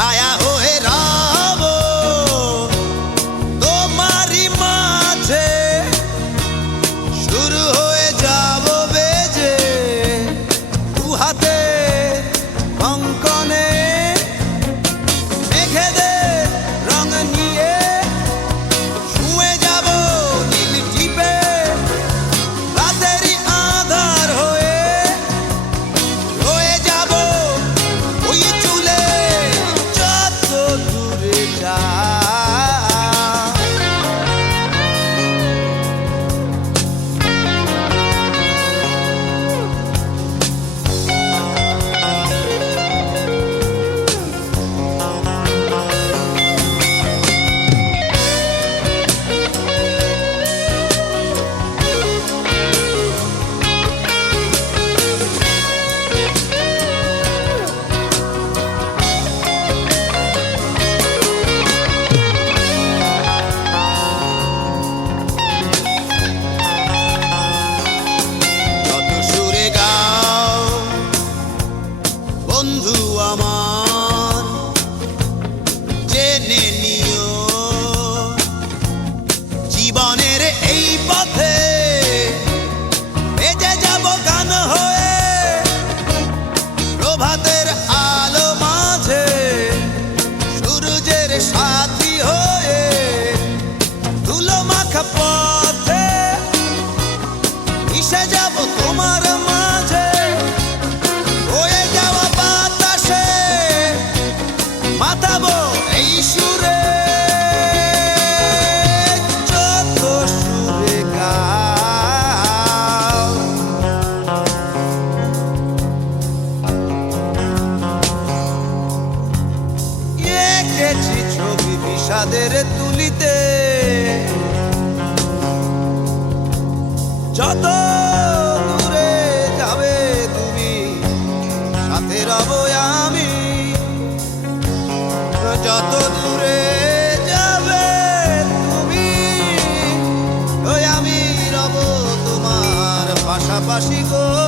I, চাঁদের তুলিতে। যত দূরে যাবে তুমি, সাথে রব আমি। যত দূরে যাবে তুমি, ওই আমি রব তোমার পাশাপাশি গো।